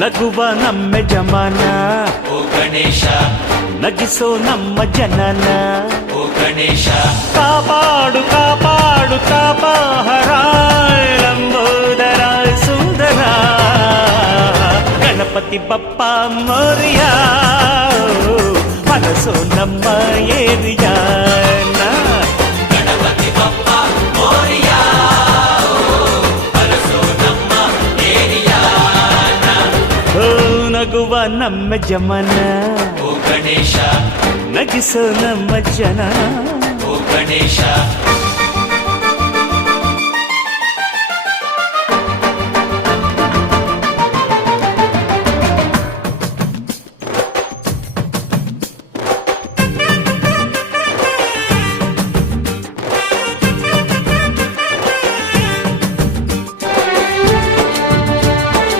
ನಗುವ ನಮ್ಮ ಜಮಾನ ಓ ಗಣೇಶ ನಗಿಸೋ ನಮ್ಮ ಜನನ ಓ ಗಣೇಶ ಕಾಪಾಡು ಕಾಪಾಡು ಕಾಪಾಹರ ಲಂಬೋದರ ಸುಂದರ ಗಣಪತಿ ಬಪ್ಪ ಮೋರಿಯ ಮನಸ್ಸು ನಮ್ಮ ಏರಿಯಾನ ಗಣಪತಿ ಬಪ್ಪ ಮೋರಿಯ ಅರಸೋ ನಮ್ಮ ಏರಿಯಾನ ಓ ನಗುವ ನಮ್ಮ ಜಮನ ಓ ಗಣೇಶ ನಗಿಸೋ ನಮ್ಮ ಜನ ಓ ಗಣೇಶ